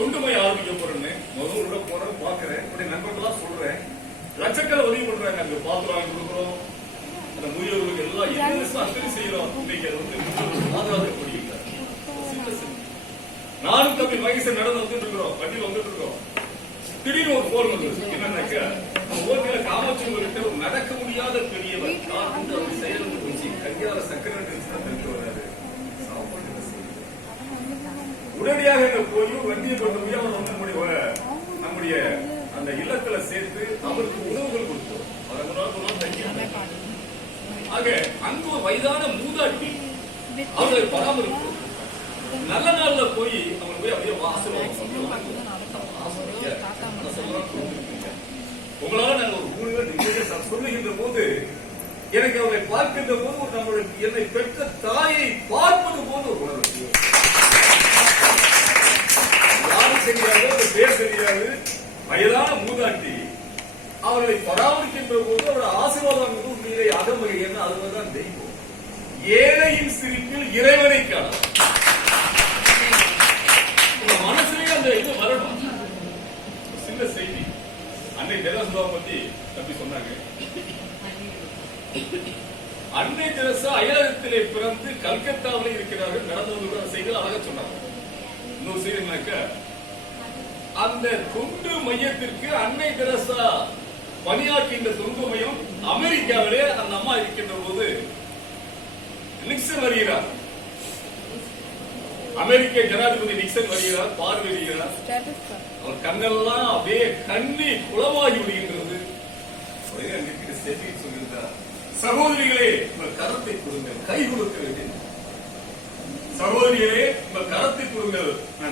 தொண்டுமை ஆரம்பிக்க போறேன்னு முதல்ல போறேன் பாக்குறேன் உடைய நண்பர்களா சொல்றேன். லட்சக்கரை உதவி பண்றாங்க அங்க பாத்திரம் கொடுக்குறோம். அந்த முதியோர்களுக்கு எல்லாம் என்ன அத்தனை செய்யறோம். இன்னைக்கு அது வந்து பாதுகாக்க முடியல நானும் தம்பி மகேசன் நடந்து வந்துட்டு இருக்கிறோம். வண்டியில் வந்துட்டு இருக்கோம் திடீர்னு ஒரு போன் வந்து என்னன்னாக்க ஓட்டில காமாட்சிங்கிட்ட ஒரு நடக்க முடியாத பெரியவர் நான் வந்து அவர் செயல் குறிச்சி கையால சக்கரை தெரிஞ்சு உடனடியாக அங்க போய் வண்டியை கொண்டு போய் அவர் நம்முடைய நம்முடைய அந்த இல்லத்துல சேர்த்து அவருக்கு உணவுகள் கொடுத்தோம். ஆக அங்கு ஒரு வயதான மூதாட்டி அவர்களை பராமரிப்பு நல்ல நாள்ல போய் அவங்க போய் அப்படியே வாசல் உங்களால நாங்க ஒரு பேர் நிம்மதியா சொல்லுகின்ற போது எனக்கு அவரை பார்க்கின்ற போது ஒரு நம்மளுடைய என்னை பெற்ற தாயை மூதாட்டி அவர்களை பராமரிக்கின்ற போது அவருடைய ஆசீர்வாதம் வந்து உண்மையிலே அகமகை என்ன? அதுதான் தெய்வம். ஏழையின் சிரிப்பில் இறைவனை காணும். மனசுலயே அந்த இது வரணும் சின்ன செய்தி. அன்னை தெரசுவா பத்தி தப்பி சொன்னாங்க. அன்னை தெரசா அயலகத்திலே பிறந்து கல்கத்தாவில் இருக்கிறார்கள். நடந்து வந்து அழக அழகா சொன்னாங்க. இன்னொரு செய்தி அந்த தொண்டு மையத்திற்கு அன்னை தெரசா பணியாற்றுகின்ற தொண்டு மையம் அமெரிக்காவிலே அந்த அம்மா இருக்கின்ற போது நிக்சன் வருகிறார். அமெரிக்க ஜனாதிபதி நிக்சன் வருகிறார் பார்வையிடுகிறார். அவர் கண்ணெல்லாம் அப்படியே கண்ணி குளமாகி விடுகின்றது. சொல்கிறார் சகோதரிகளே உங்கள் கரத்தை கொடுங்கள் கை கொடுக்க வேண்டும். சகோதரிகளே உங்கள் கரத்தை கொடுங்கள். நான்